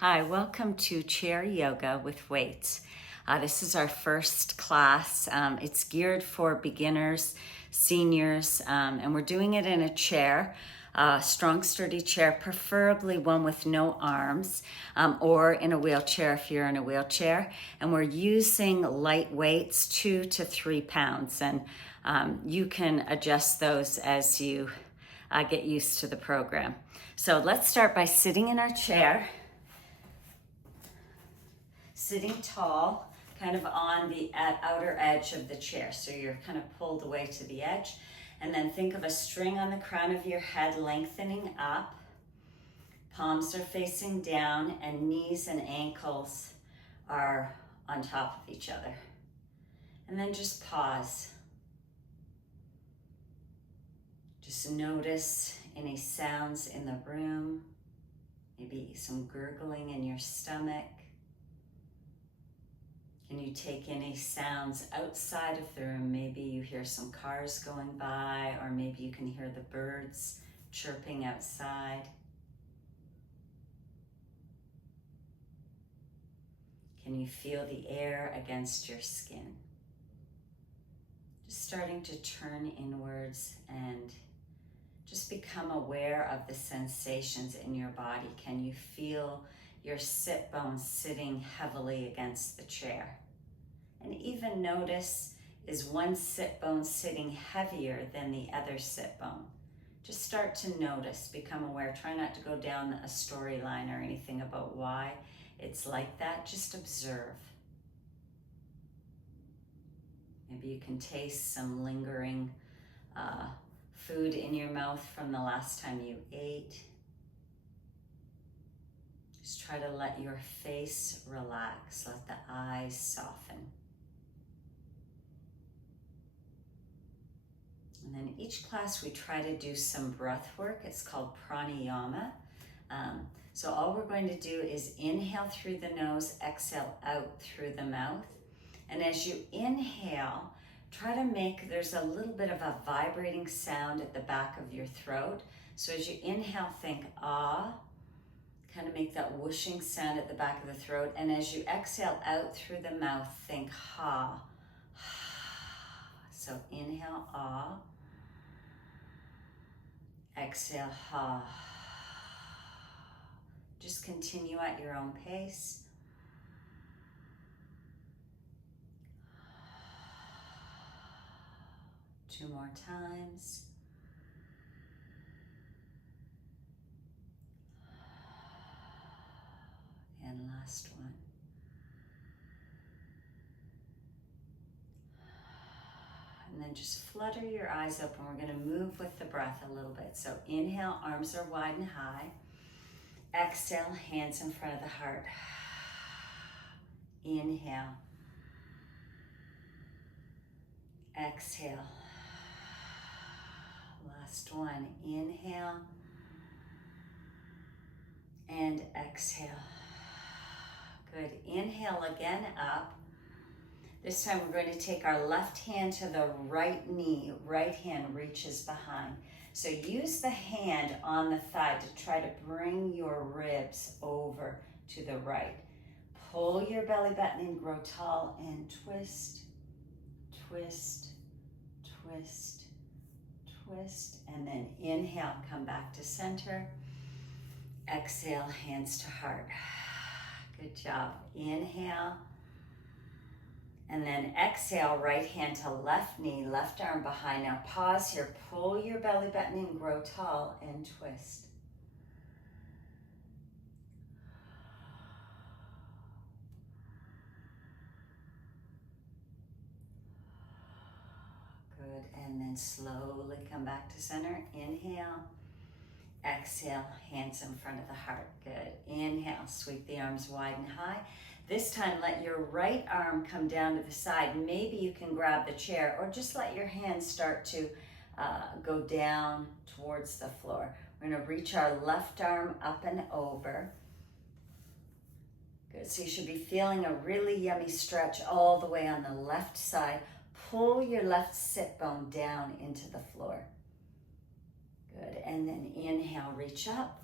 Hi, welcome to Chair Yoga with Weights. This is our first class. It's geared for beginners, seniors, and we're doing it in a chair, a strong, sturdy chair, preferably one with no arms, or in a wheelchair if you're in a wheelchair. And we're using light weights, 2 to 3 pounds, and you can adjust those as you get used to the program. So let's start by sitting in our chair. Sitting tall, kind of on the outer edge of the chair. So you're kind of pulled away to the edge. And then think of a string on the crown of your head lengthening up. Palms are facing down and knees and ankles are on top of each other. And then just pause. Just notice any sounds in the room, maybe some gurgling in your stomach. Can you take any sounds outside of the room? Maybe you hear some cars going by, or maybe you can hear the birds chirping outside. Can you feel the air against your skin? Just starting to turn inwards and just become aware of the sensations in your body. Can you feel your sit bones sitting heavily against the chair? And even notice, is one sit bone sitting heavier than the other sit bone? Just start to notice, become aware. Try not to go down a storyline or anything about why it's like that. Just observe. Maybe you can taste some lingering food in your mouth from the last time you ate. Just try to let your face relax, let the eyes soften. And then each class we try to do some breath work. It's called pranayama. So all we're going to do is inhale through the nose, exhale out through the mouth. And as you inhale, try to make, there's a little bit of a vibrating sound at the back of your throat. So as you inhale, think ah. Kind of make that whooshing sound at the back of the throat. And as you exhale out through the mouth, think ha. So inhale, ah. Exhale, ha. Just continue at your own pace. Two more times. And last one. And then just flutter your eyes open. We're going to move with the breath a little bit. So inhale, arms are wide and high. Exhale, hands in front of the heart. Inhale. Exhale. Last one. Inhale. And exhale. Good. Inhale again up. This time we're going to take our left hand to the right knee. Right hand reaches behind. So use the hand on the thigh to try to bring your ribs over to the right. Pull your belly button in, grow tall, and twist, twist, twist, twist. And then inhale, come back to center. Exhale, hands to heart. Good job. Inhale. And then exhale, right hand to left knee, left arm behind. Now pause here, pull your belly button in, grow tall, and twist. Good, and then slowly come back to center. Inhale, exhale, hands in front of the heart. Good, inhale, sweep the arms wide and high. This time, let your right arm come down to the side. Maybe you can grab the chair or just let your hands start to go down towards the floor. We're gonna reach our left arm up and over. Good, so you should be feeling a really yummy stretch all the way on the left side. Pull your left sit bone down into the floor. Good, and then inhale, reach up.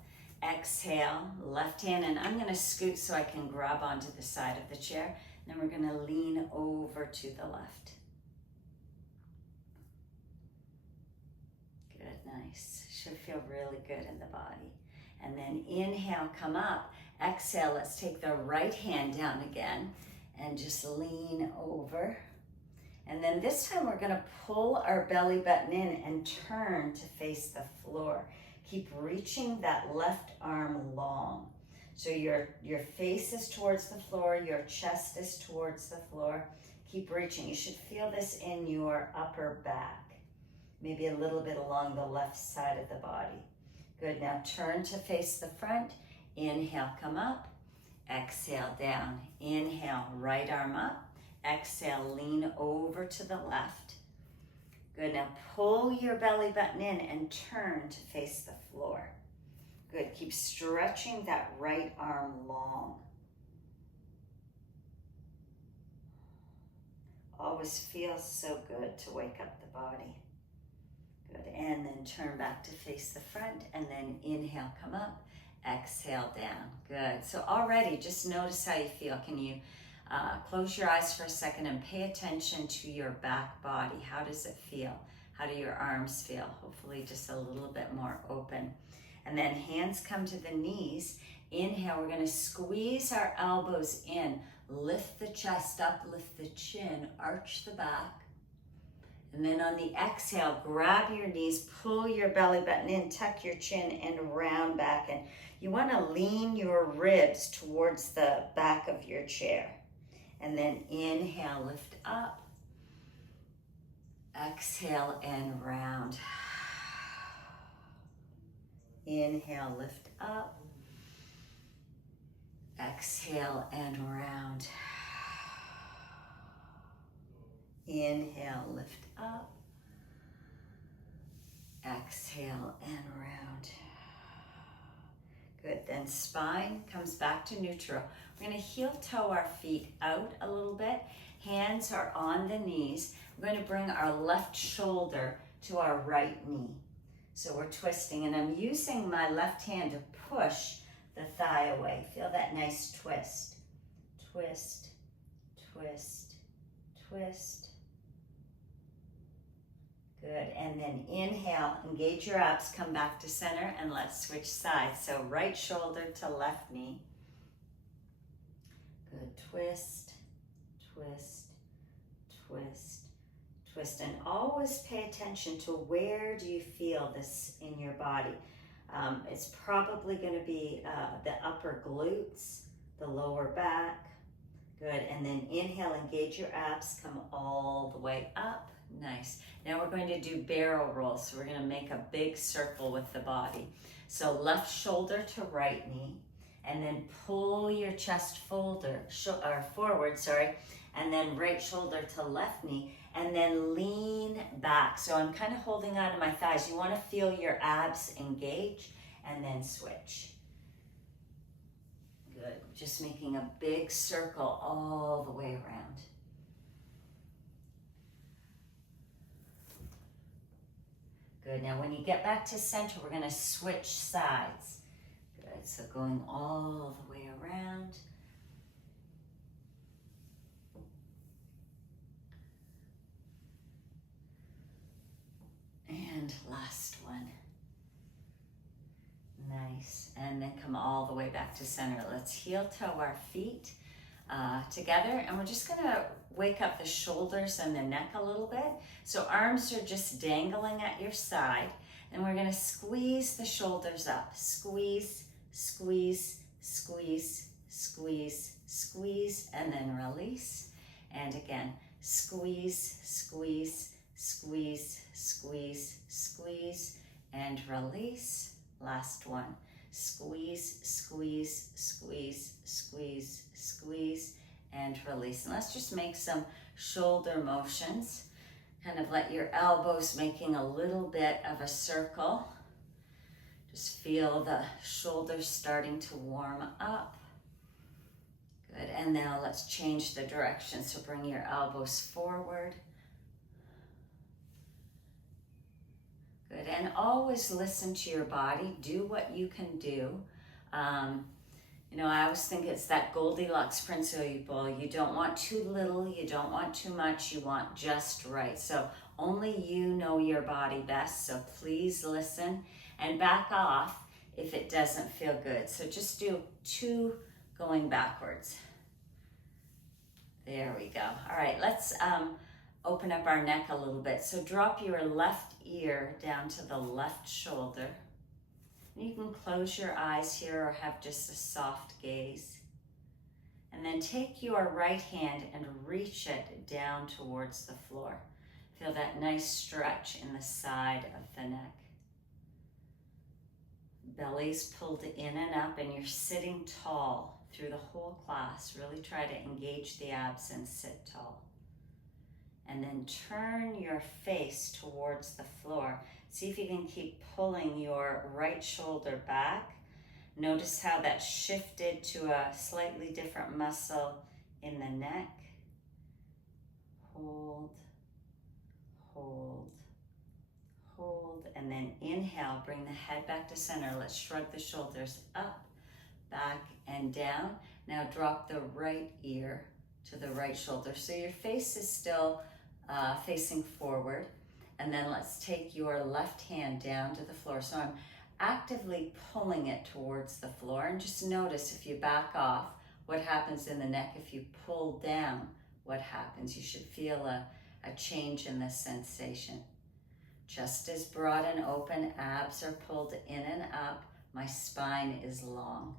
exhale, left hand, and I'm gonna scoot so I can grab onto the side of the chair. Then we're gonna lean over to the left. Good, nice. Should feel really good in the body. And then inhale, come up. Exhale, let's take the right hand down again and just lean over. And then this time we're gonna pull our belly button in and turn to face the floor. Keep reaching that left arm long. So your face is towards the floor, your chest is towards the floor. Keep reaching. You should feel this in your upper back, maybe a little bit along the left side of the body. Good, now turn to face the front. Inhale, come up. Exhale, down. Inhale, right arm up. Exhale, lean over to the left. Good, now pull your belly button in and turn to face the floor. Good, keep stretching that right arm long. Always feels so good to wake up the body. Good, and then turn back to face the front, and then inhale, come up, exhale, down. Good, so already just notice how you feel. Can you close your eyes for a second and pay attention to your back body? How does it feel? How do your arms feel? Hopefully just a little bit more open. And then hands come to the knees. Inhale, we're gonna squeeze our elbows in. Lift the chest up, lift the chin, arch the back. And then on the exhale, grab your knees, pull your belly button in, tuck your chin and round back. And you wanna lean your ribs towards the back of your chair. And then inhale, lift up. Exhale and round. Inhale, lift up. Exhale and round. Inhale, lift up. Exhale and round. Good, then spine comes back to neutral. We're gonna heel toe our feet out a little bit. Hands are on the knees. We're gonna bring our left shoulder to our right knee. So we're twisting, and I'm using my left hand to push the thigh away. Feel that nice twist. Twist, twist, twist. Good, and then inhale, engage your abs, come back to center, and let's switch sides. So right shoulder to left knee. Good, twist, twist, twist, twist. And always pay attention to where do you feel this in your body. It's probably gonna be the upper glutes, the lower back. Good, and then inhale, engage your abs, come all the way up. Nice. Now we're going to do barrel rolls. So we're going to make a big circle with the body. So left shoulder to right knee, and then pull your chest forward, and then right shoulder to left knee, and then lean back. So I'm kind of holding on to my thighs. You want to feel your abs engage, and then switch. Good. Just making a big circle all the way around. Good, now when you get back to center, we're gonna switch sides. Good, so going all the way around. And last one. Nice, and then come all the way back to center. Let's heel toe our feet together, and we're just gonna wake up the shoulders and the neck a little bit. So arms are just dangling at your side, and we're gonna squeeze the shoulders up. Squeeze, squeeze, squeeze, squeeze, squeeze, and then release. And again, squeeze, squeeze, squeeze, squeeze, squeeze, and release. Last one. Squeeze, squeeze, squeeze, squeeze, squeeze, and release. And let's just make some shoulder motions. Kind of let your elbows making a little bit of a circle. Just feel the shoulders starting to warm up. Good, and now let's change the direction. So bring your elbows forward. Good, and always listen to your body. Do what you can do You know, I always think it's that Goldilocks principle. You don't want too little, you don't want too much, you want just right. So only you know your body best, so please listen and back off if it doesn't feel good. So just do 2 going backwards. There we go. All right, let's open up our neck a little bit. So drop your left ear down to the left shoulder. You can close your eyes here or have just a soft gaze. And then take your right hand and reach it down towards the floor. Feel that nice stretch in the side of the neck. Belly's pulled in and up, and you're sitting tall through the whole class. Really try to engage the abs and sit tall. And then turn your face towards the floor. See if you can keep pulling your right shoulder back. Notice how that shifted to a slightly different muscle in the neck. Hold, hold, hold, and then inhale, bring the head back to center. Let's shrug the shoulders up, back, and down. Now drop the right ear to the right shoulder. So your face is still facing forward. And then let's take your left hand down to the floor. So I'm actively pulling it towards the floor, and just notice if you back off, what happens in the neck. If you pull down, what happens? You should feel a change in the sensation. Chest is broad and open, abs are pulled in and up, my spine is long.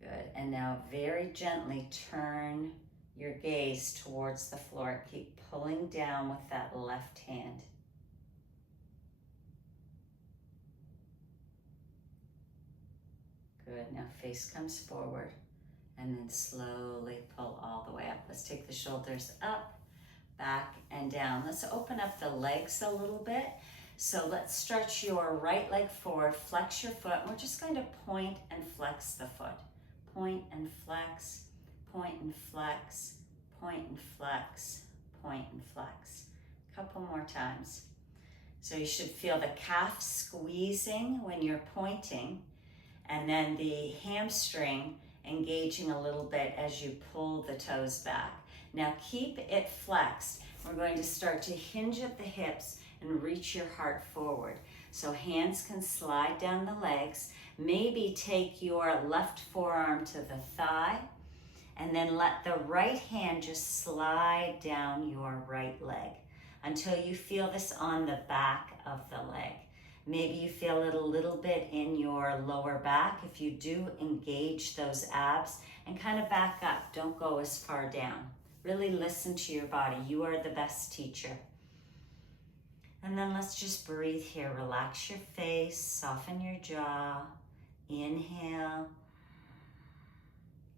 Good, and now very gently turn your gaze towards the floor. Keep pulling down with that left hand. Good, now face comes forward and then slowly pull all the way up. Let's take the shoulders up, back, and down. Let's open up the legs a little bit. So let's stretch your right leg forward, flex your foot. We're just going to point and flex the foot. Point and flex, point and flex, point and flex, point and flex. A couple more times. So you should feel the calf squeezing when you're pointing, and then the hamstring engaging a little bit as you pull the toes back. Now keep it flexed. We're going to start to hinge at the hips and reach your heart forward. So hands can slide down the legs. Maybe take your left forearm to the thigh, and then let the right hand just slide down your right leg until you feel this on the back of the leg. Maybe you feel it a little bit in your lower back. If you do, engage those abs and kind of back up. Don't go as far down. Really listen to your body. You are the best teacher. And then let's just breathe here. Relax your face, soften your jaw. Inhale,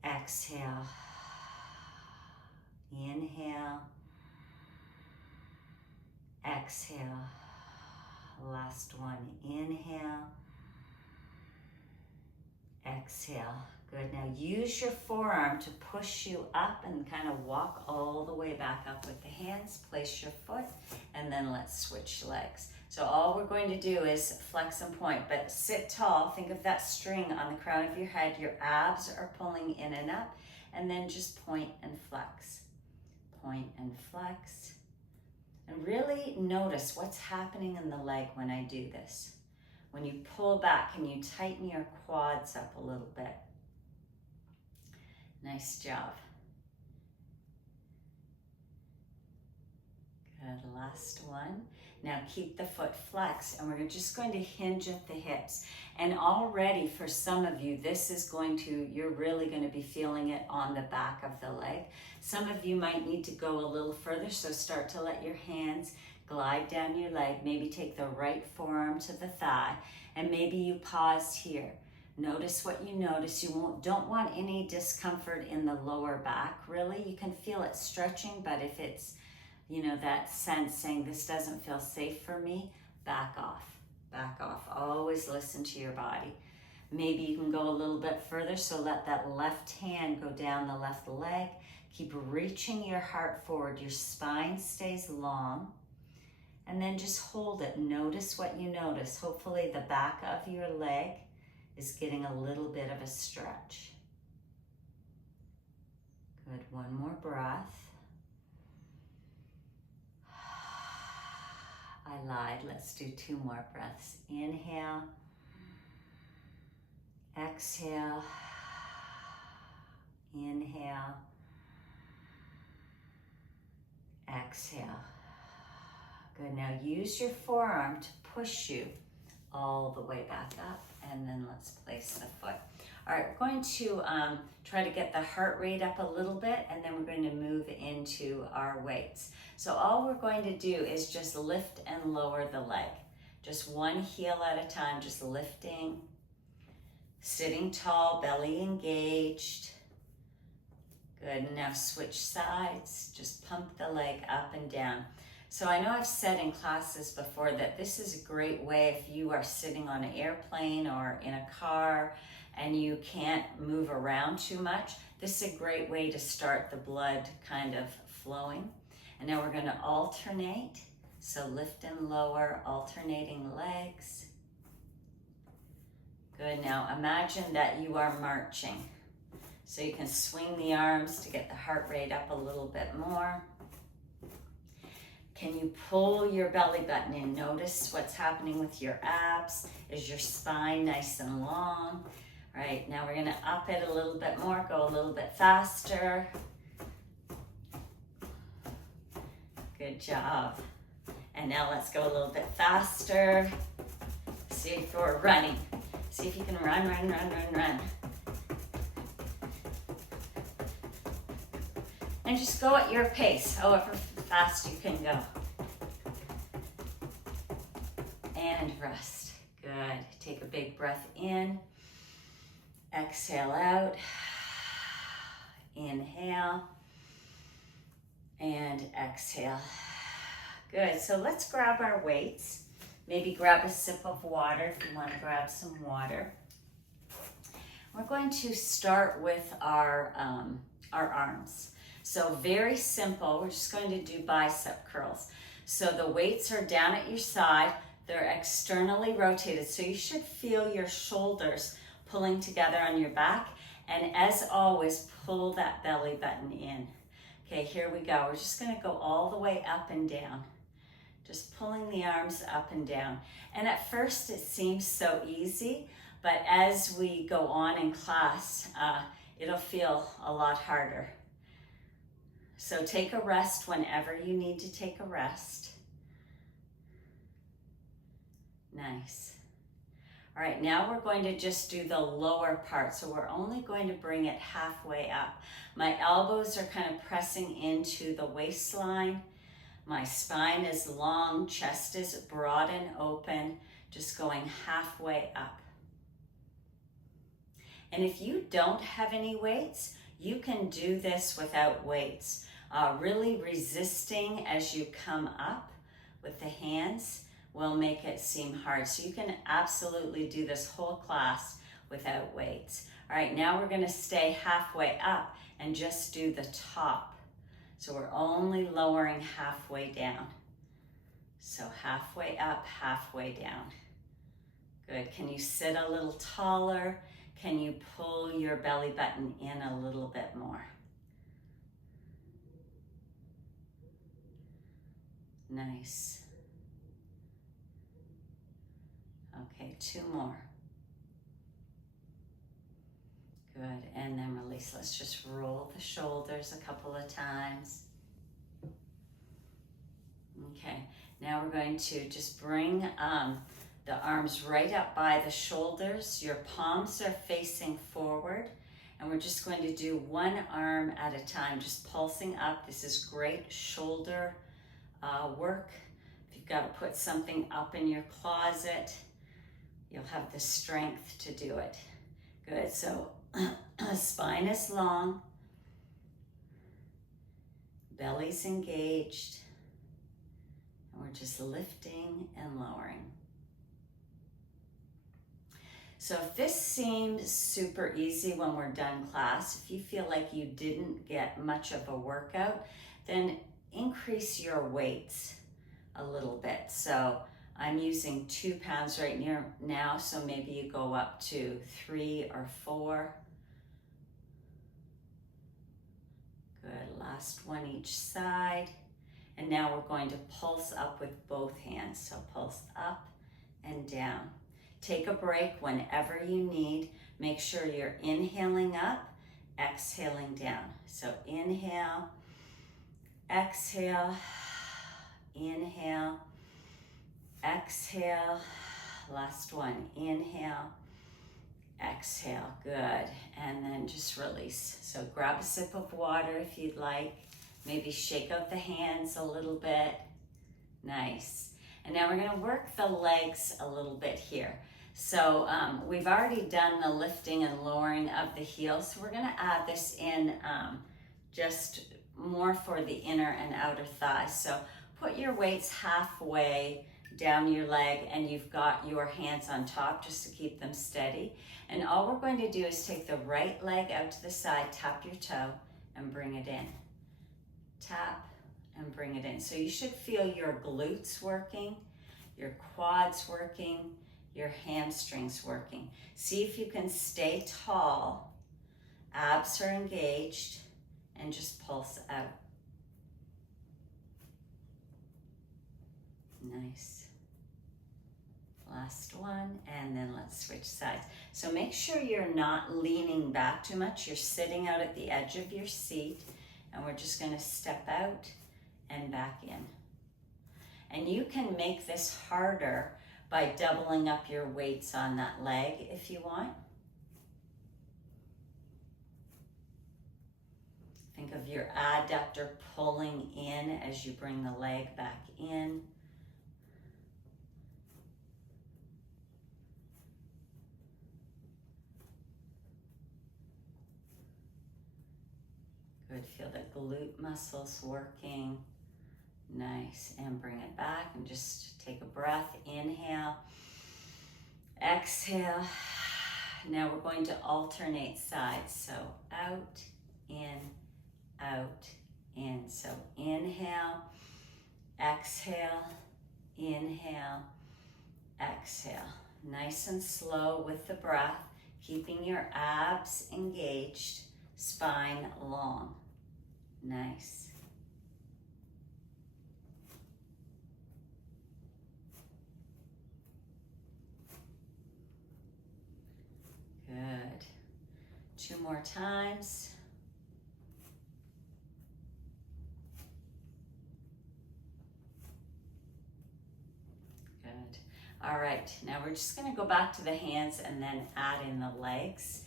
exhale, inhale, exhale. Last one, inhale, exhale. Good, now use your forearm to push you up and kind of walk all the way back up with the hands. Place your foot, and then let's switch legs. So all we're going to do is flex and point, but sit tall. Think of that string on the crown of your head. Your abs are pulling in and up, and then just point and flex. Point and flex. And really notice what's happening in the leg when I do this. When you pull back, can you tighten your quads up a little bit? Nice job. Good, last one. Now keep the foot flexed, and we're just going to hinge at the hips. And already for some of you, this is you're really going to be feeling it on the back of the leg. Some of you might need to go a little further, so start to let your hands glide down your leg. Maybe take the right forearm to the thigh, and maybe you pause here. Notice what you notice. Don't want any discomfort in the lower back, really. You can feel it stretching, but if it's that sense saying this doesn't feel safe for me, back off, back off. Always listen to your body. Maybe you can go a little bit further, so let that left hand go down the left leg. Keep reaching your heart forward. Your spine stays long, and then just hold it. Notice what you notice. Hopefully the back of your leg is getting a little bit of a stretch. Good, one more breath. I lied, let's do 2 more breaths. Inhale, exhale, inhale, exhale. Good, now use your forearm to push you all the way back up, and then let's place the foot. All right, we're going to try to get the heart rate up a little bit, and then we're going to move into our weights. So all we're going to do is just lift and lower the leg. Just one heel at a time, just lifting, sitting tall, belly engaged. Good, now switch sides, just pump the leg up and down. So I know I've said in classes before that this is a great way if you are sitting on an airplane or in a car and you can't move around too much. This is a great way to start the blood kind of flowing. And now we're going to alternate. So lift and lower, alternating legs. Good, now imagine that you are marching. So you can swing the arms to get the heart rate up a little bit more. Can you pull your belly button in? Notice what's happening with your abs. Is your spine nice and long? All right, now we're gonna up it a little bit more, go a little bit faster. Good job. And now let's go a little bit faster. See if you're running. See if you can run, run, run, run, run. And just go at your pace, however fast you can go. And rest. Good. Take a big breath in. Exhale out. Inhale. And exhale. Good. So let's grab our weights. Maybe grab a sip of water if you want to grab some water. We're going to start with our arms. So very simple, we're just going to do bicep curls. So the weights are down at your side, they're externally rotated, so you should feel your shoulders pulling together on your back, and as always, pull that belly button in. Okay, here we go. We're just gonna go all the way up and down, just pulling the arms up and down. And at first it seems so easy, but as we go on in class, it'll feel a lot harder. So take a rest whenever you need to take a rest. Nice. All right, now we're going to just do the lower part. So we're only going to bring it halfway up. My elbows are kind of pressing into the waistline. My spine is long, chest is broad and open, just going halfway up. And if you don't have any weights, you can do this without weights. Really resisting as you come up with the hands will make it seem hard. So you can absolutely do this whole class without weights. All right, now we're gonna stay halfway up and just do the top. So we're only lowering halfway down. So halfway up, halfway down. Good, can you sit a little taller? Can you pull your belly button in a little bit more? Nice. Okay, 2 more. Good, and then release. Let's just roll the shoulders a couple of times. Okay, now we're going to just bring the arms right up by the shoulders. Your palms are facing forward, and we're just going to do one arm at a time, just pulsing up. This is great shoulder work. If you've got to put something up in your closet, you'll have the strength to do it. Good, so spine is long, belly's engaged, and we're just lifting and lowering. So if this seems super easy when we're done class, if you feel like you didn't get much of a workout, then increase your weights a little bit. So I'm using 2 pounds right now, so maybe you go up to 3 or 4. Good, last one each side. And now we're going to pulse up with both hands. So pulse up and down. Take a break whenever you need. Make sure you're inhaling up, exhaling down. So inhale, exhale, inhale, exhale. Last one, inhale, exhale. Good. And then just release. So grab a sip of water if you'd like. Maybe shake out the hands a little bit. Nice. And now we're going to work the legs a little bit here. So we've already done the lifting and lowering of the heels. So we're going to add this in just more for the inner and outer thighs. So put your weights halfway down your leg and you've got your hands on top just to keep them steady. And all we're going to do is take the right leg out to the side, tap your toe and bring it in. Tap and bring it in. So you should feel your glutes working, your quads working, your hamstrings working. See if you can stay tall, abs are engaged, and just pulse out. Nice. Last one, and then let's switch sides. So make sure you're not leaning back too much. You're sitting out at the edge of your seat, and we're just going to step out and back in. And you can make this harder by doubling up your weights on that leg if you want. Think of your adductor pulling in as you bring the leg back in. Good, feel the glute muscles working. Nice, and bring it back and just take a breath. Inhale, exhale. Now we're going to alternate sides. So out, in, out, in. So inhale, exhale, inhale, exhale. Nice and slow with the breath, keeping your abs engaged, spine long. Nice. Good. 2 more times. Good. All right, now we're just going to go back to the hands and then add in the legs.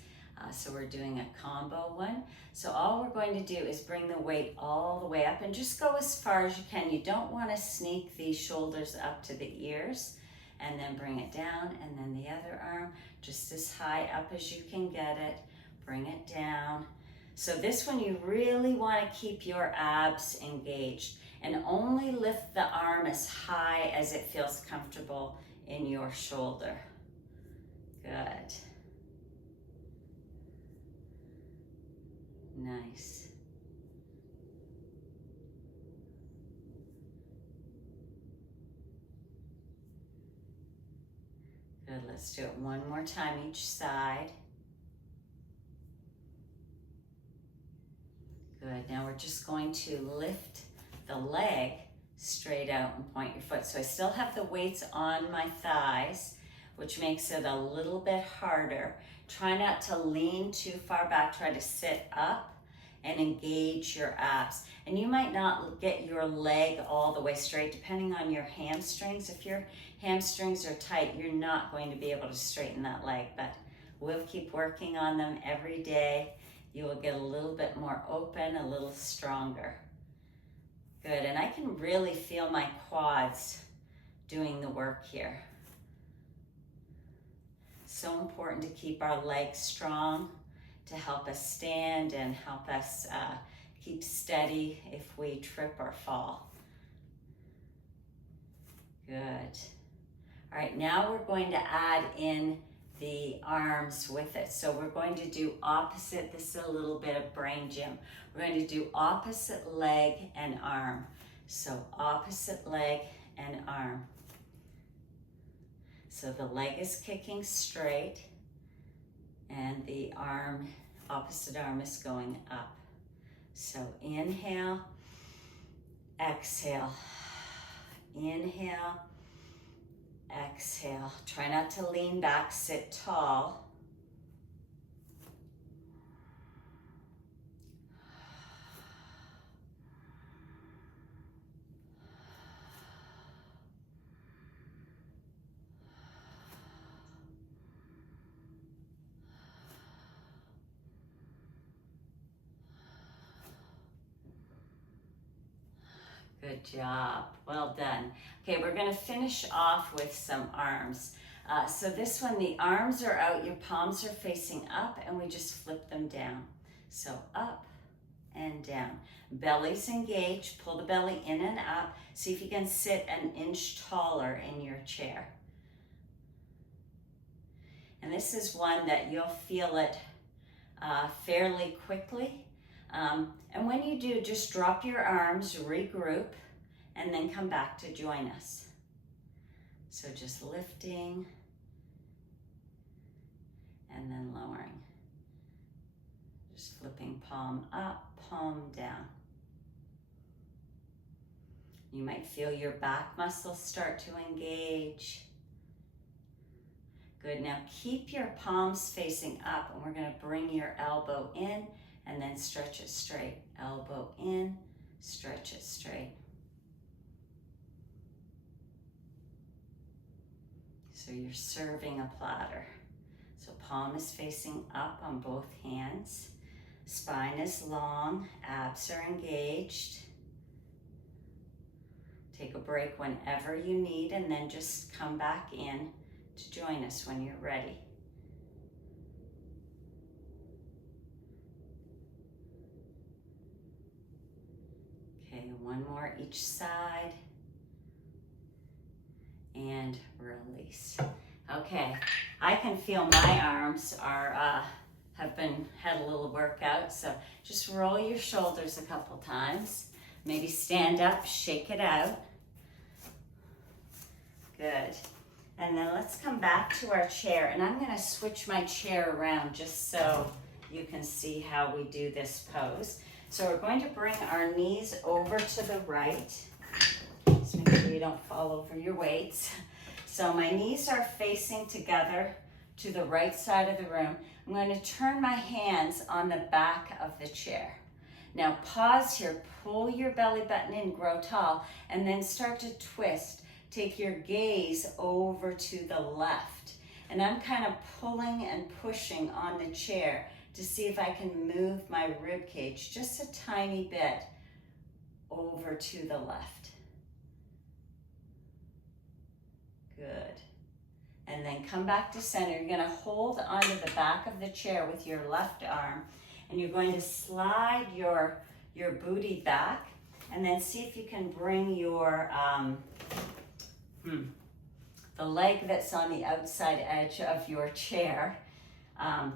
So we're doing a combo one. So all we're going to do is bring the weight all the way up and just go as far as you can. You don't want to sneak the shoulders up to the ears, and then bring it down, and then the other arm just as high up as you can get it. Bring it down. So this one you really want to keep your abs engaged and only lift the arm as high as it feels comfortable in your shoulder. Good. Nice. Good, let's do it one more time each side. Good, now we're just going to lift the leg straight out and point your foot. So I still have the weights on my thighs, which makes it a little bit harder. Try not to lean too far back, try to sit up and engage your abs. And you might not get your leg all the way straight depending on your hamstrings. If your hamstrings are tight, you're not going to be able to straighten that leg, but we'll keep working on them every day. You will get a little bit more open, a little stronger. Good, and I can really feel my quads doing the work here. So important to keep our legs strong to help us stand and help us keep steady if we trip or fall. Good. All right, now we're going to add in the arms with it. So we're going to do opposite. This is a little bit of brain gym. We're going to do opposite leg and arm. So opposite leg and arm. So the leg is kicking straight and the arm, opposite arm is going up. So inhale, exhale, inhale, exhale. Try not to lean back, sit tall. Good job, well done. Okay, we're gonna finish off with some arms. So this one, the arms are out, your palms are facing up, and we just flip them down. So up and down. Belly's engaged, pull the belly in and up. See if you can sit an inch taller in your chair. And this is one that you'll feel it fairly quickly. And when you do, just drop your arms, regroup, and then come back to join us. So just lifting and then lowering. Just flipping palm up, palm down. You might feel your back muscles start to engage. Good, now keep your palms facing up, and we're gonna bring your elbow in and then stretch it straight. Elbow in, stretch it straight. So you're serving a platter. So palm is facing up on both hands. Spine is long, abs are engaged. Take a break whenever you need, and then just come back in to join us when you're ready. Okay, one more each side. And release. Okay, I can feel my arms are had a little workout, so just roll your shoulders a couple times. Maybe stand up, shake it out. Good. And then let's come back to our chair, and I'm going to switch my chair around just so you can see how we do this pose. So we're going to bring our knees over to the right. Just make sure you don't fall over your weights. So my knees are facing together to the right side of the room. I'm going to turn my hands on the back of the chair. Now pause here, pull your belly button in, grow tall, and then start to twist. Take your gaze over to the left. And I'm kind of pulling and pushing on the chair to see if I can move my rib cage just a tiny bit over to the left. Good. And then come back to center. You're going to hold onto the back of the chair with your left arm, and you're going to slide your booty back, and then see if you can bring your the leg that's on the outside edge of your chair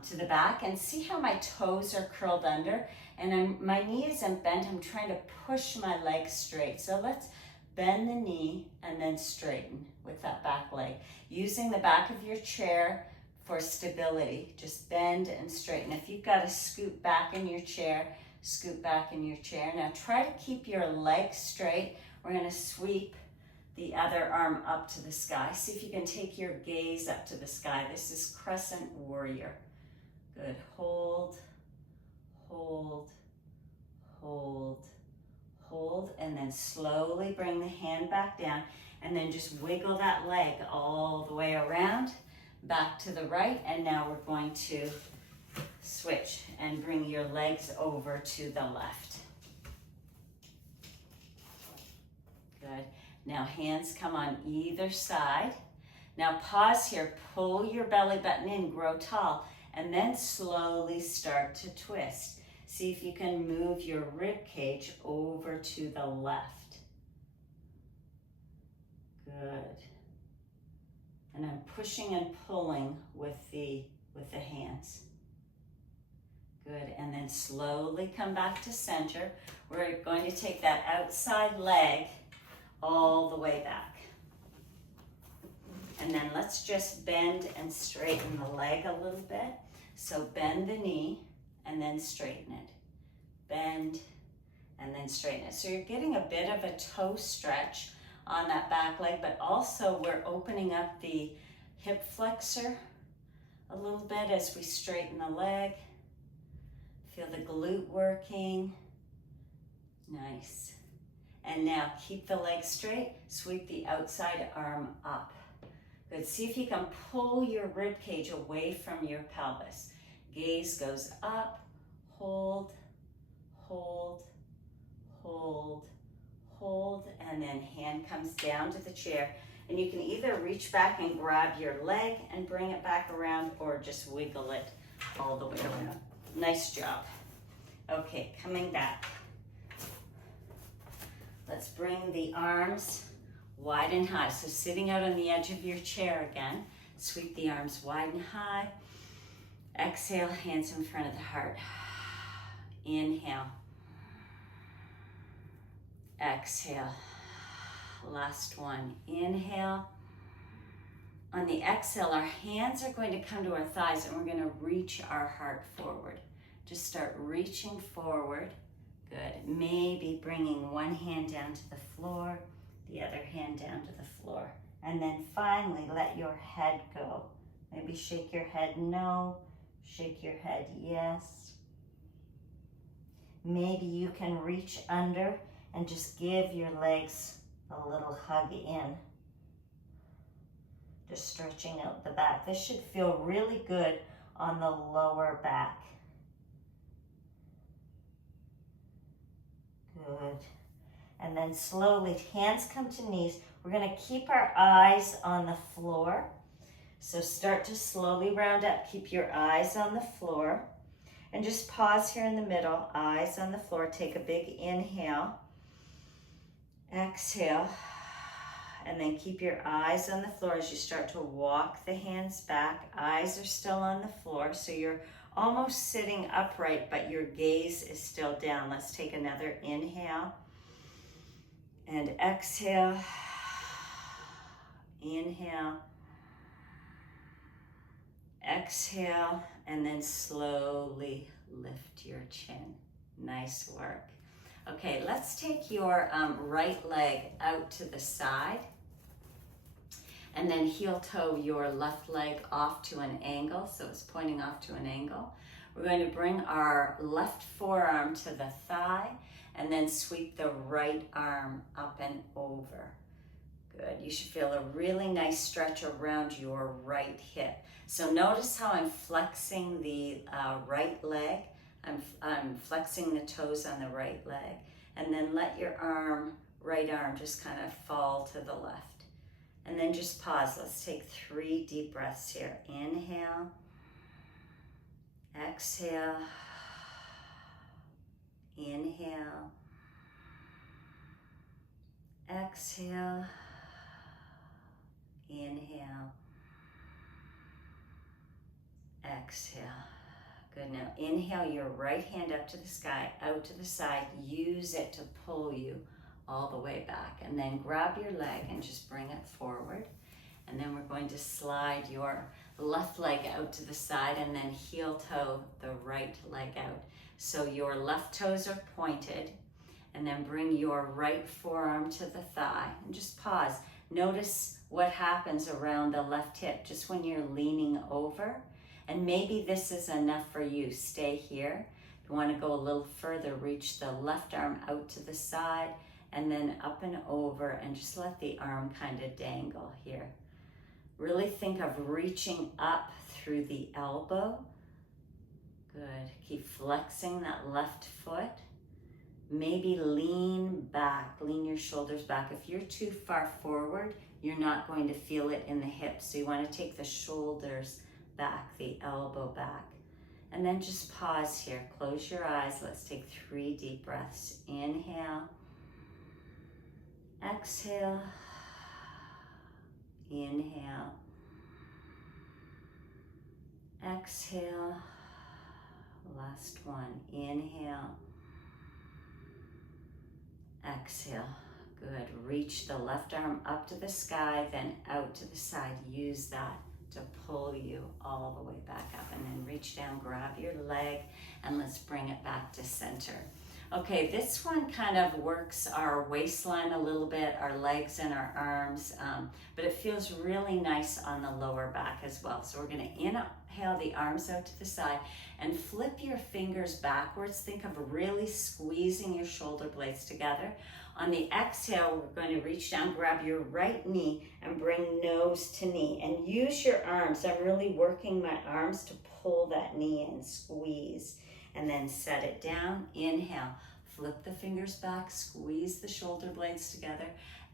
to the back, and see how my toes are curled under, and my knee isn't bent. I'm trying to push my leg straight. So let's bend the knee and then straighten with that back leg. Using the back of your chair for stability, just bend and straighten. If you've got to scoot back in your chair, scoot back in your chair. Now try to keep your legs straight. We're going to sweep the other arm up to the sky. See if you can take your gaze up to the sky. This is crescent warrior. Good. Hold, hold, hold, hold, and then slowly bring the hand back down, and then just wiggle that leg all the way around, back to the right, and now we're going to switch and bring your legs over to the left. Good. Now hands come on either side. Now pause here, pull your belly button in, grow tall, and then slowly start to twist. See if you can move your rib cage over to the left. Good. And I'm pushing and pulling with the hands. Good, and then slowly come back to center. We're going to take that outside leg all the way back. And then let's just bend and straighten the leg a little bit. So bend the knee and then straighten it. Bend and then straighten it. So you're getting a bit of a toe stretch on that back leg, but also we're opening up the hip flexor a little bit as we straighten the leg. Feel the glute working. Nice. And now keep the leg straight, sweep the outside arm up. Good, see if you can pull your rib cage away from your pelvis. Gaze goes up, hold, hold, hold, hold, and then hand comes down to the chair. And you can either reach back and grab your leg and bring it back around, or just wiggle it all the way around. Nice job. Okay, coming back. Let's bring the arms wide and high. So sitting out on the edge of your chair again, sweep the arms wide and high. Exhale, hands in front of the heart. Inhale. Exhale. Last one. Inhale. On the exhale, our hands are going to come to our thighs and we're going to reach our heart forward. Just start reaching forward. Good. Maybe bringing one hand down to the floor, the other hand down to the floor. And then finally, let your head go. Maybe shake your head no, shake your head yes. Maybe you can reach under and just give your legs a little hug in. Just stretching out the back. This should feel really good on the lower back. Good. And then slowly, hands come to knees. We're going to keep our eyes on the floor. So start to slowly round up. Keep your eyes on the floor. And just pause here in the middle. Eyes on the floor. Take a big inhale. Exhale. And then keep your eyes on the floor as you start to walk the hands back. Eyes are still on the floor. So you're almost sitting upright, but your gaze is still down. Let's take another inhale and exhale. Inhale, exhale, and then slowly lift your chin. Nice work. Okay, let's take your right leg out to the side and then heel toe your left leg off to an angle, so it's pointing off to an angle. We're going to bring our left forearm to the thigh and then sweep the right arm up and over. Good, you should feel a really nice stretch around your right hip. So notice how I'm flexing the right leg. I'm flexing the toes on the right leg. And then let your right arm just kind of fall to the left. And then just pause. Let's take 3 deep breaths here. Inhale. Exhale. Inhale. Exhale. Inhale. Exhale. Good. Now inhale your right hand up to the sky, out to the side. Use it to pull you all the way back. And then grab your leg and just bring it forward. And then we're going to slide your left leg out to the side and then heel toe the right leg out. So your left toes are pointed. And then bring your right forearm to the thigh and just pause. Notice what happens around the left hip just when you're leaning over. And maybe this is enough for you. Stay here. If you want to go a little further, reach the left arm out to the side and then up and over and just let the arm kind of dangle here. Really think of reaching up through the elbow. Good. Keep flexing that left foot. Maybe lean back, lean your shoulders back. If you're too far forward, you're not going to feel it in the hips. So you want to take the shoulders back, the elbow back. And then just pause here. Close your eyes. Let's take 3 deep breaths. Inhale. Exhale. Inhale. Exhale. Last one. Inhale. Exhale. Good. Reach the left arm up to the sky, then out to the side. Use that to pull you all the way back up. And then reach down, grab your leg, and let's bring it back to center. Okay, this one kind of works our waistline a little bit, our legs and our arms, but it feels really nice on the lower back as well. So we're going to inhale the arms out to the side and flip your fingers backwards. Think of really squeezing your shoulder blades together. On the exhale, we're going to reach down, grab your right knee and bring nose to knee and use your arms. I'm really working my arms to pull that knee in, squeeze, and then set it down. Inhale, flip the fingers back, squeeze the shoulder blades together.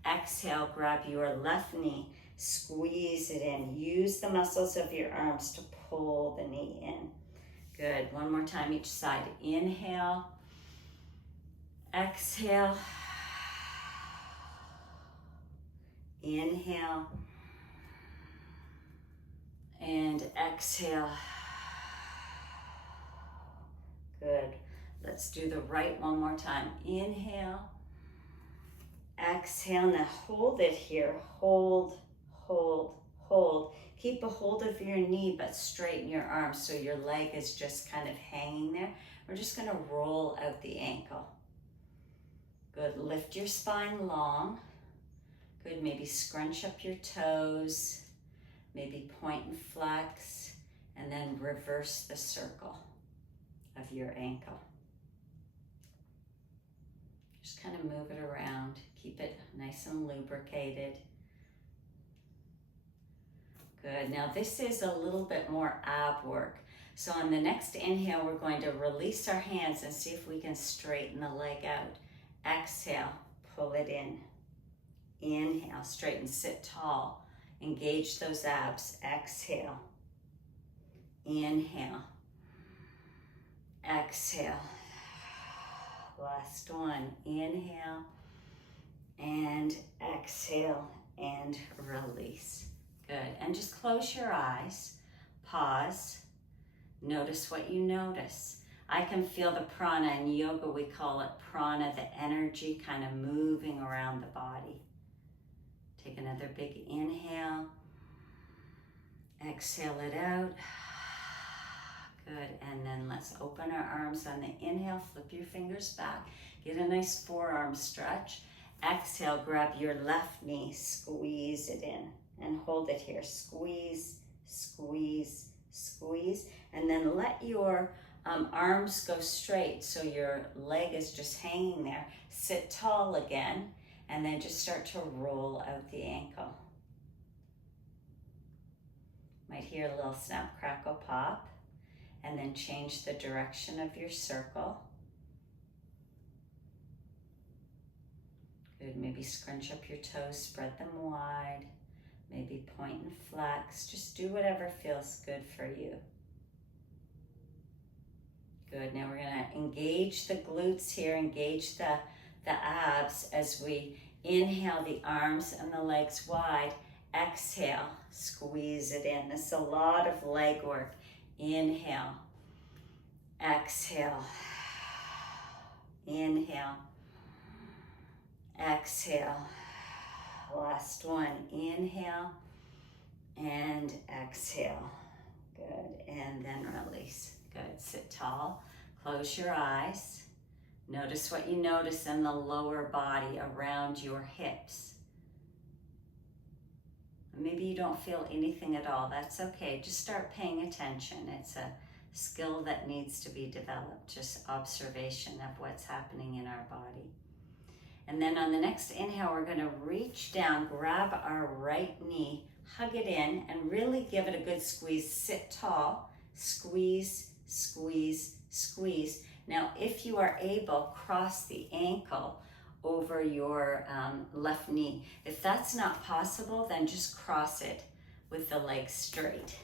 Exhale, grab your left knee, squeeze it in. Use the muscles of your arms to pull the knee in. Good, one more time each side. Inhale, exhale, inhale, and exhale. Good. Let's do the right one more time. Inhale, exhale. Now hold it here. Hold, hold, hold. Keep a hold of your knee, but straighten your arm so your leg is just kind of hanging there. We're just going to roll out the ankle. Good. Lift your spine long. Good. Maybe scrunch up your toes. Maybe point and flex, and then reverse the circle of your ankle. Just kind of move it around. Keep it nice and lubricated. Good. Now this is a little bit more ab work. So on the next inhale, we're going to release our hands and see if we can straighten the leg out. Exhale, pull it in. Inhale, straighten, sit tall. Engage those abs. Exhale. Inhale. Exhale. Last one. Inhale and exhale and release. Good. And just close your eyes. Pause. Notice what you notice. I can feel the prana. In yoga, we call it prana, the energy kind of moving around the body. Take another big inhale. Exhale it out. Good. And then let's open our arms on the inhale. Flip your fingers back. Get a nice forearm stretch. Exhale, grab your left knee. Squeeze it in and hold it here. Squeeze, squeeze, squeeze. And then let your arms go straight so your leg is just hanging there. Sit tall again. And then just start to roll out the ankle. Might hear a little snap, crackle, pop. And then change the direction of your circle. Good, maybe scrunch up your toes, spread them wide. Maybe point and flex. Just do whatever feels good for you. Good, now we're gonna engage the glutes here, engage the abs as we inhale the arms and the legs wide. Exhale, squeeze it in. This is a lot of leg work. Inhale, exhale, inhale, exhale. Last one, inhale and exhale. Good, and then release. Good, sit tall, close your eyes. Notice what you notice in the lower body around your hips. Maybe you don't feel anything at all. That's okay. Just start paying attention. It's a skill that needs to be developed. Just observation of what's happening in our body. And then on the next inhale, we're going to reach down, grab our right knee, hug it in, and really give it a good squeeze. Sit tall. Squeeze, squeeze, squeeze. Now, if you are able, cross the ankle over your left knee. If that's not possible, then just cross it with the legs straight.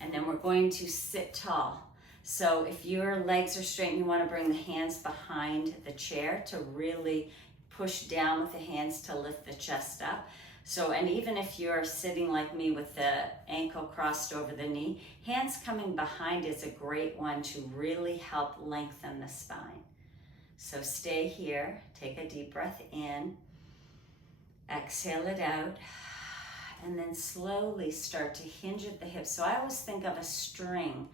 And then we're going to sit tall. So if your legs are straight and you want to bring the hands behind the chair to really push down with the hands to lift the chest up. So, and even if you're sitting like me with the ankle crossed over the knee, hands coming behind is a great one to really help lengthen the spine. So stay here, take a deep breath in, Exhale it out. And then slowly start to hinge at the hips. So I always think of a string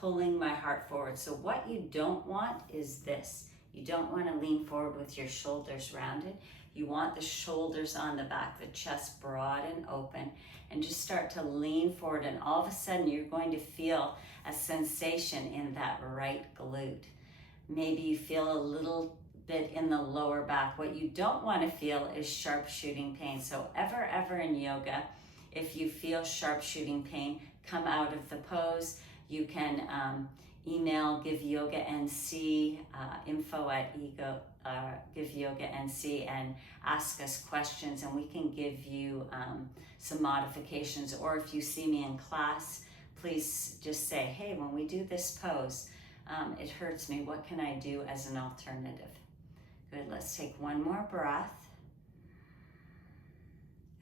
pulling my heart forward. So what you don't want is this. You don't want to lean forward with your shoulders rounded. You want the shoulders on the back, the chest broad and open, and just start to lean forward. And all of a sudden you're going to feel a sensation in that right glute. Maybe you feel a little bit in the lower back. What you don't want to feel is sharp shooting pain. So ever in yoga, if you feel sharp shooting pain, come out of the pose. You can email Give Yoga NC, info at Give Yoga NC, and ask us questions, and we can give you some modifications. Or if you see me in class, please just say, hey, when we do this pose, it hurts me. What can I do as an alternative? Good, let's take one more breath.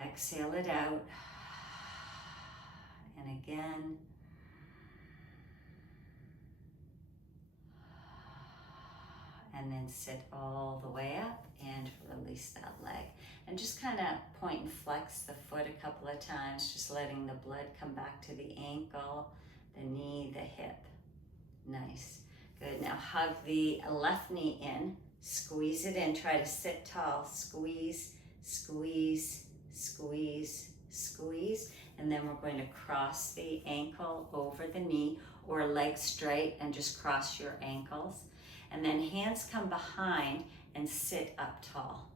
Exhale it out. And again. And then sit all the way up and release that leg. And just kind of point and flex the foot a couple of times, just letting the blood come back to the ankle, the knee, the hip. Nice. Good. Now hug the left knee in, squeeze it in, try to sit tall, squeeze, squeeze, squeeze, squeeze. And then we're going to cross the ankle over the knee, or leg straight and just cross your ankles. And then hands come behind and sit up tall.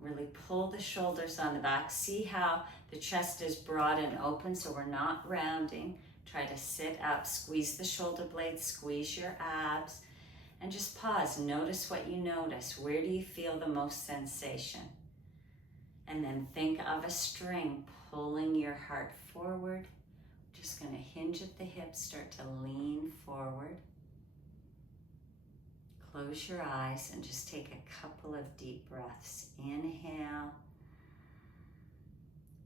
Really pull the shoulders on the back. See how the chest is broad and open, so we're not rounding. Try to sit up, squeeze the shoulder blades, squeeze your abs, and just pause. Notice what you notice. Where do you feel the most sensation? And then think of a string pulling your heart forward. Just going to hinge at the hips, start to lean forward. Close your eyes and just take a couple of deep breaths. Inhale,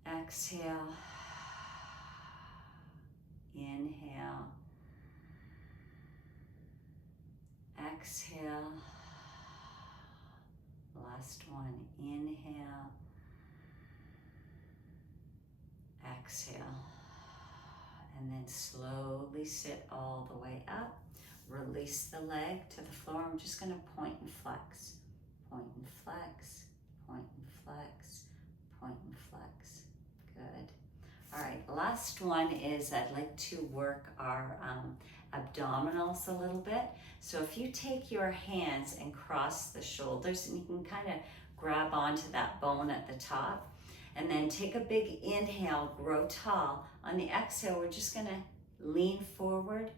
exhale, inhale, exhale. Last one, inhale, exhale, and then slowly sit all the way up. Release the leg to the floor. I'm just going to point and flex, point and flex, point and flex, point and flex. Good. All right, last one is I'd like to work our abdominals a little bit. So if you take your hands and cross the shoulders, and you can kind of grab onto that bone at the top, and then take a big inhale, grow tall. On the exhale, we're just going to lean forward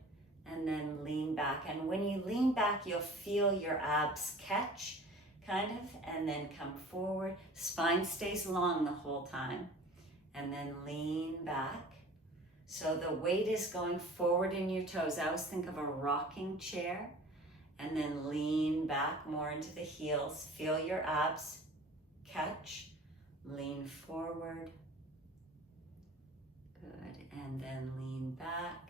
and then lean back. And when you lean back, you'll feel your abs catch, kind of, and then come forward. Spine stays long the whole time. And then lean back. So the weight is going forward in your toes. I always think of a rocking chair. And then lean back more into the heels. Feel your abs catch. Lean forward. Good. And then lean back.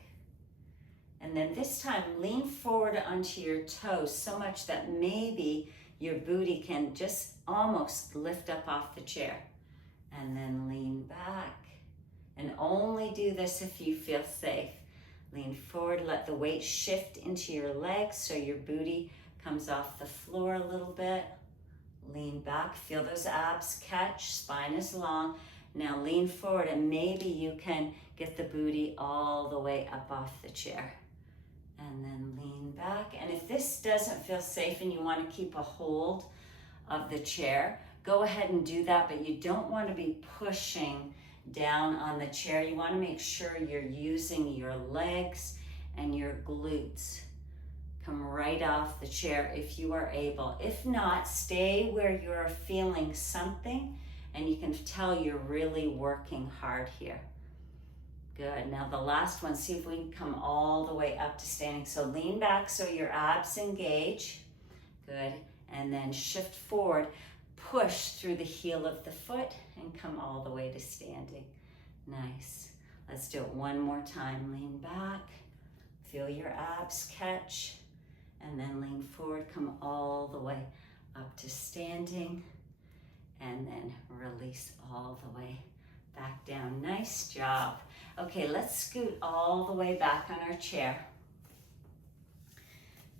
And then this time, lean forward onto your toes so much that maybe your booty can just almost lift up off the chair. And then lean back. And only do this if you feel safe. Lean forward, let the weight shift into your legs so your booty comes off the floor a little bit. Lean back, feel those abs catch, spine is long. Now lean forward, and maybe you can get the booty all the way up off the chair. And then lean back. And if this doesn't feel safe and you want to keep a hold of the chair, go ahead and do that, but you don't want to be pushing down on the chair. You want to make sure you're using your legs and your glutes. Come right off the chair if you are able. If not, stay where you're feeling something and you can tell you're really working hard here. Good. Now the last one, see if we can come all the way up to standing. So lean back so your abs engage. Good. And then shift forward, push through the heel of the foot and come all the way to standing. Nice. Let's do it one more time. Lean back, feel your abs catch, and then lean forward, come all the way up to standing. and then release all the way back down. Nice job. Okay, let's scoot all the way back on our chair.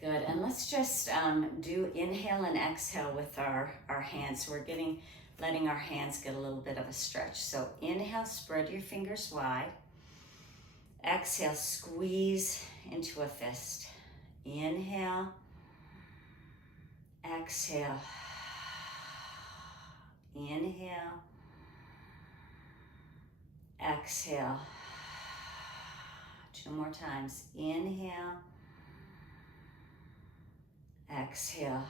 Good, and let's just do inhale and exhale with our hands. So we're letting our hands get a little bit of a stretch. So inhale, spread your fingers wide. Exhale, squeeze into a fist. Inhale, exhale, inhale, exhale. 2 more times. Inhale, exhale,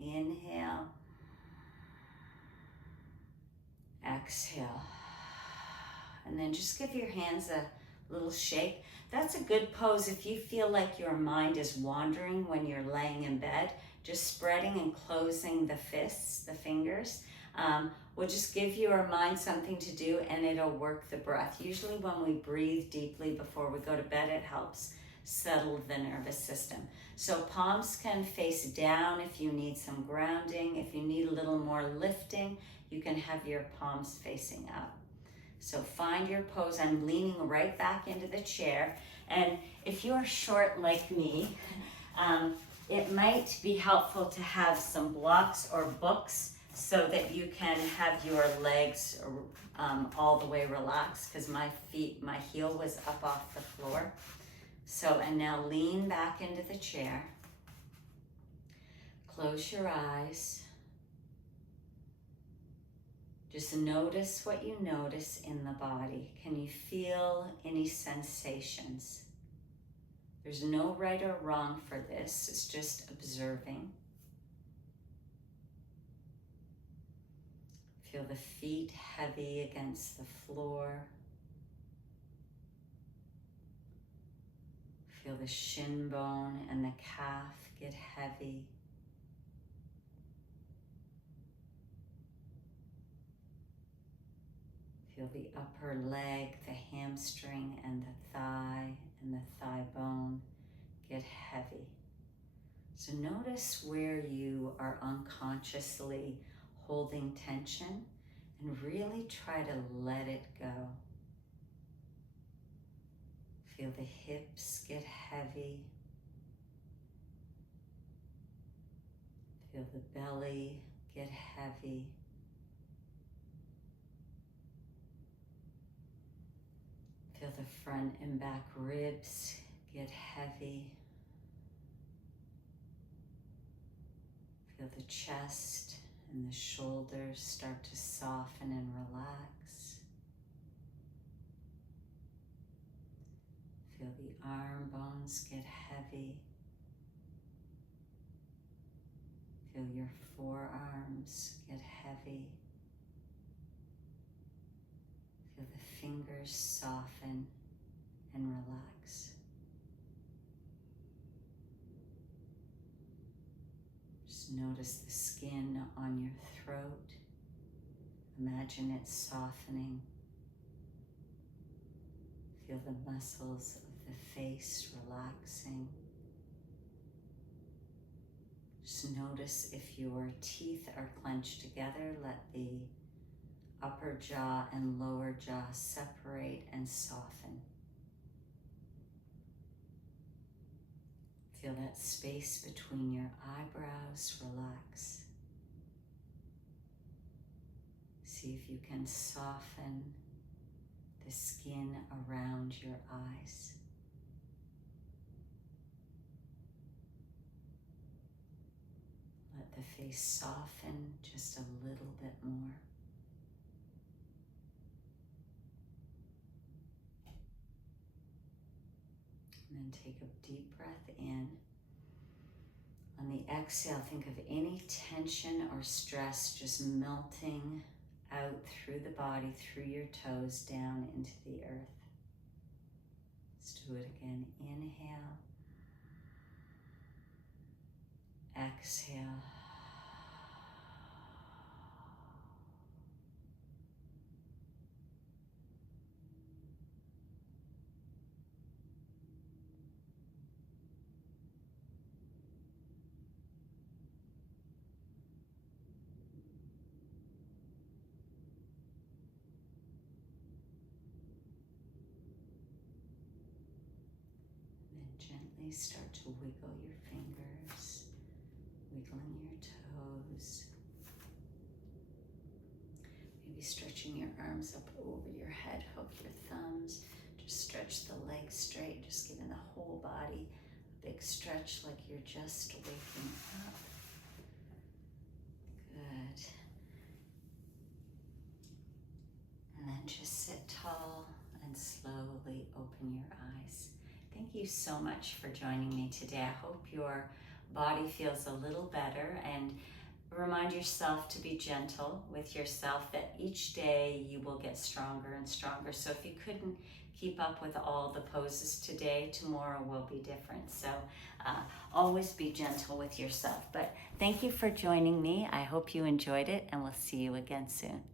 inhale, exhale. And then just give your hands a little shake. That's a good pose if you feel like your mind is wandering when you're laying in bed. Just spreading and closing the fists, the fingers, will just give your mind something to do, and it'll work the breath. Usually when we breathe deeply before we go to bed, it helps settle the nervous system. So palms can face down if you need some grounding. If you need a little more lifting, you can have your palms facing up. So find your pose. I'm leaning right back into the chair. And if you're short like me, it might be helpful to have some blocks or books so that you can have your legs all the way relaxed, because my heel was up off the floor. So, and now lean back into the chair. Close your eyes. Just notice what you notice in the body. Can you feel any sensations? There's no right or wrong for this. It's just observing. Feel the feet heavy against the floor. Feel the shin bone and the calf get heavy. Feel the upper leg, the hamstring and the thigh bone get heavy. So notice where you are unconsciously holding tension, and really try to let it go. Feel the hips get heavy. Feel the belly get heavy. Feel the front and back ribs get heavy. Feel the chest and the shoulders start to soften and relax. Feel the arm bones get heavy. Feel your forearms get heavy. Feel the fingers soften and relax. Just notice the skin on your throat. Imagine it softening. Feel the muscles of the face relaxing. Just notice if your teeth are clenched together. Let the upper jaw and lower jaw separate and soften. Feel that space between your eyebrows relax. See if you can soften the skin around your eyes. Let the face soften just a little bit more. And then take a deep breath in. On the exhale, think of any tension or stress just melting out through the body, through your toes, down into the earth. Let's do it again. Inhale. Exhale. Gently start to wiggle your fingers, wiggling your toes. Maybe stretching your arms up over your head, hook your thumbs. Just stretch the legs straight, just giving the whole body a big stretch like you're just waking up. Good. And then just sit tall and slowly open your eyes. Thank you so much for joining me today. I hope your body feels a little better, and remind yourself to be gentle with yourself, that each day you will get stronger and stronger. So if you couldn't keep up with all the poses today, tomorrow will be different. So always be gentle with yourself. But thank you for joining me. I hope you enjoyed it, and we'll see you again soon.